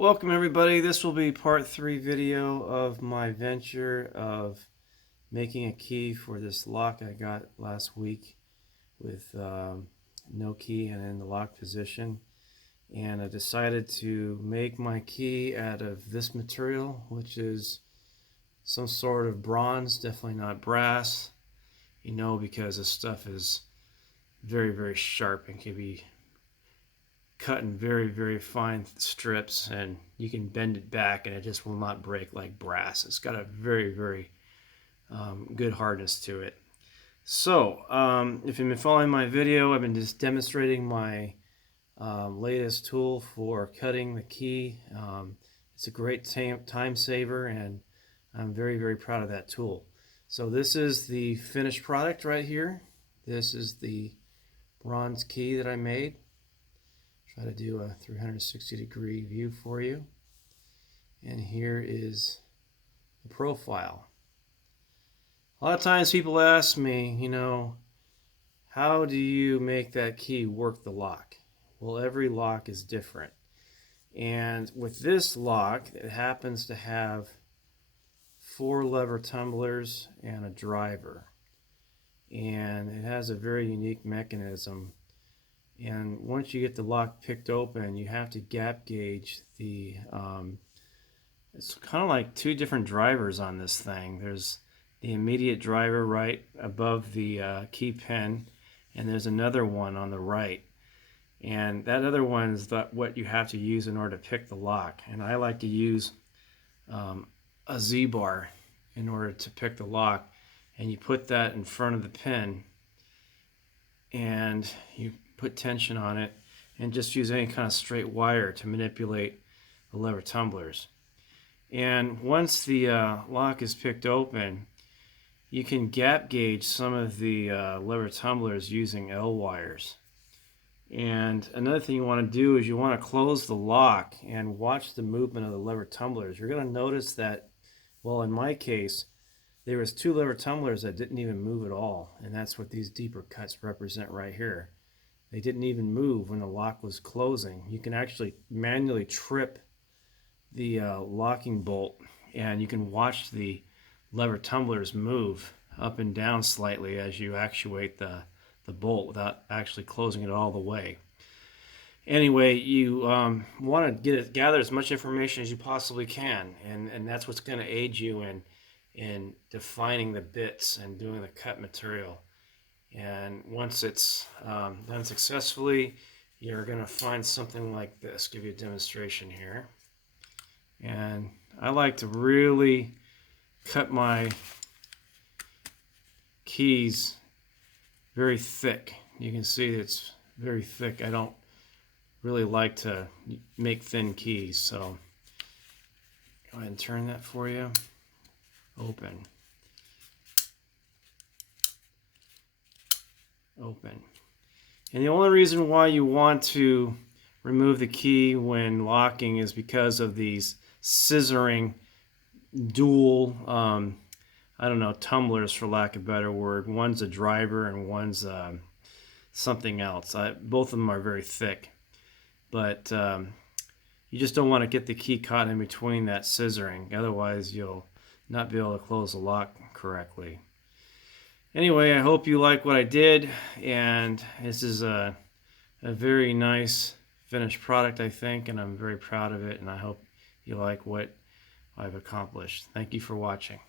Welcome everybody. This will be part 3 video of my venture of making a key for this lock I got last week with no key and in the lock position. And I decided to make my key out of this material, which is some sort of bronze, definitely not brass, because this stuff is very sharp and can be cut in very fine strips, and you can bend it back and it just will not break like brass. It's got a very good hardness to it. So if you've been following my video, I've been just demonstrating my latest tool for cutting the key. It's a great time saver, and I'm very proud of that tool. So this is the finished product right here. This is the bronze key that I made. Try to do a 360-degree view for you. And here is the profile. A lot of times people ask me, how do you make that key work the lock? Well, every lock is different. And with this lock, it happens to have 4 lever tumblers and a driver. And it has a very unique mechanism. And once you get the lock picked open, you have to gap gauge the, it's kind of like 2 different drivers on this thing. There's the immediate driver right above the key pin, and there's another one on the right. And that other one is what you have to use in order to pick the lock. And I like to use a Z-bar in order to pick the lock. And you put that in front of the pin, and you put tension on it, and just use any kind of straight wire to manipulate the lever tumblers. And once the lock is picked open, you can gap gauge some of the lever tumblers using L wires. And another thing you want to do is you want to close the lock and watch the movement of the lever tumblers. You're going to notice that, well, in my case, there was 2 lever tumblers that didn't even move at all, and that's what these deeper cuts represent right here. They didn't even move when the lock was closing. You can actually manually trip the locking bolt, and you can watch the lever tumblers move up and down slightly as you actuate the bolt without actually closing it all the way. Anyway, you want to gather as much information as you possibly can, and that's what's going to aid you in defining the bits and doing the cut material. And once it's done successfully, you're going to find something like this. Give you a demonstration here. And I like to really cut my keys very thick. You can see it's very thick. I don't really like to make thin keys, so go ahead and turn that for you. Open. Open. And the only reason why you want to remove the key when locking is because of these scissoring dual tumblers, for lack of a better word. One's a driver and one's something else. Both of them are very thick, but you just don't want to get the key caught in between that scissoring, otherwise you'll not be able to close the lock correctly. Anyway, I hope you like what I did, and this is a very nice finished product, I think, and I'm very proud of it, and I hope you like what I've accomplished. Thank you for watching.